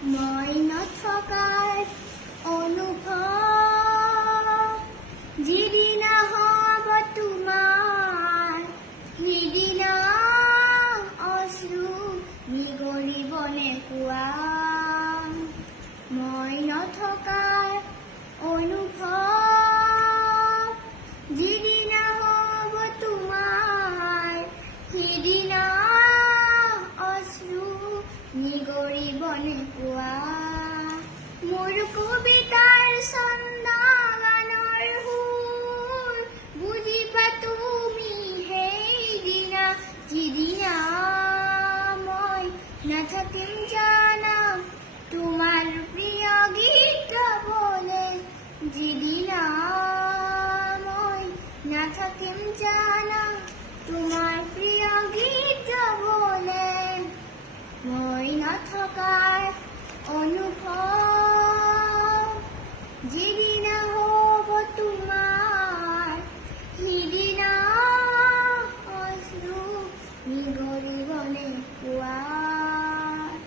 মই নথকাৰ অনুভৱ যিদিনা হ'ব তোমাৰ সিদিনা অশ্ৰু নিগৰিবনে কোৱা মই নথকাৰ অনুভৱ যিদিনা হ'ব তোমাৰ সিদিনা অশ্ৰু নিগৰিবনে কোৱা মোৰ কবিতাৰ ছন্দ গানৰ সুৰ বুজিবা তুমি সেইদিনা যিদিনা মই নাথাকিম জানা তোমাৰ প্ৰিয় গীত গাবলে যিদিনা মই নাথাকিম জানা তোমাৰ প্ৰিয় গীত গাবলে মই নথকাৰ অনুভৱ যিদিনা হ'ব তোমাৰ সিদিনা অশ্ৰু নিগৰিবনে